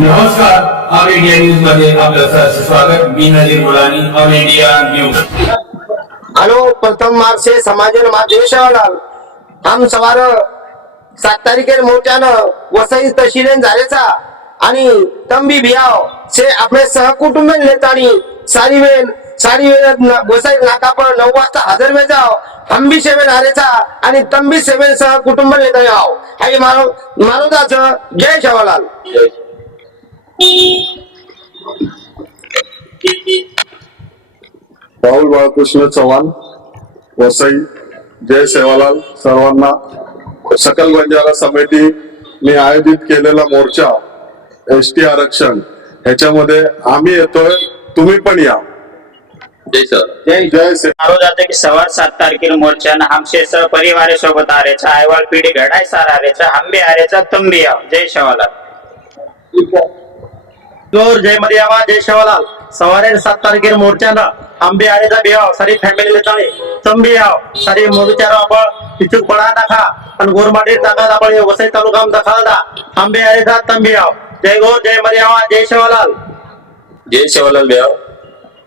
नमस्कार, all India news मध्ये आपलं सहर्ष स्वागत. मी नजीर मुलानी, ऑल इंडिया न्यूज. हेलो, प्रथम मार्च से समाजन माध्यमेशालाल हम सवार 7 तारीखेर मोर्चानं वसई तहसीलेन झालेचा आणि तंबी भियाव से आपले सहकुटुंब लेतानी सारी वेळ वसई नाका पर 9 वाजता हजर वे जाव. हम भी सेवेन आरेचा आणि तंबी सेवेन सहकुटुंब लेता याव. हाय मानवताचं जय सेवालाल. राहुल बाळकृष्ण चव्हाण, वसई. जय सेवालाल सर्वांना. सकल बंजारा समितीने आयोजित केलेला मोर्चा एसटी आरक्षण ह्याच्यामध्ये आम्ही येतोय, तुम्ही पण या. जय सर. जय मारो जाते की सवार 7 तारखेला मोर्चानं हमसे सह परिवार सोबत आरेचा अहवाल पिढी घडाय सार आरेचा हंबे आरेचा तंबी आव. जय सेवालाल. जोर जय मर्यादा जय सेवालाल. सवारे 7 तारखेर मोर्चानं आंबे आरेचा बियाव सारी फॅमिली लेताळे तंबी आव. सारी मोर्चार आपण इच्छुक पडा नका आणि गोरमाटी टाका आपण वसई तालुका दखलदा आंबे आरेचा तंबी आव. जय गो जय मर्यादा जय सेवालाल. जय सेवालाल बेव.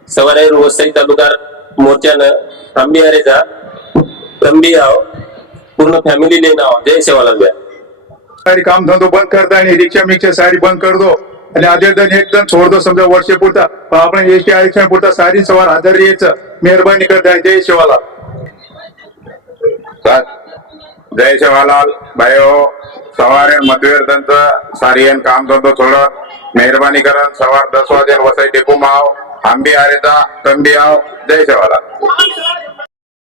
सवारे वसई तालुका मोर्चानं आंबे आरेचा तंबी आव पूर्ण फॅमिली लेना आव. जय सेवालाल बेव. सारी काम धंदो बंद करता आणि रिक्षा मिक्सर सारी बंद कर दो आणि आधे दिन एक दिन छोड़ दो. समजा वर्षे पुरता आपण एसटी आरक्षण पुरता सारी सवार हजर यायचं मेहरबानी करता. जय सेवालाल. जय सेवालाल भाइयों. सवारे मध्यवर्तन सारियन काम धंधो छोड़ो मेहरबानी करन सवार 10 वाजे वसई डेपो में आओ. हम भी आ रहे था, तुम भी आओ. जय सेवालाल.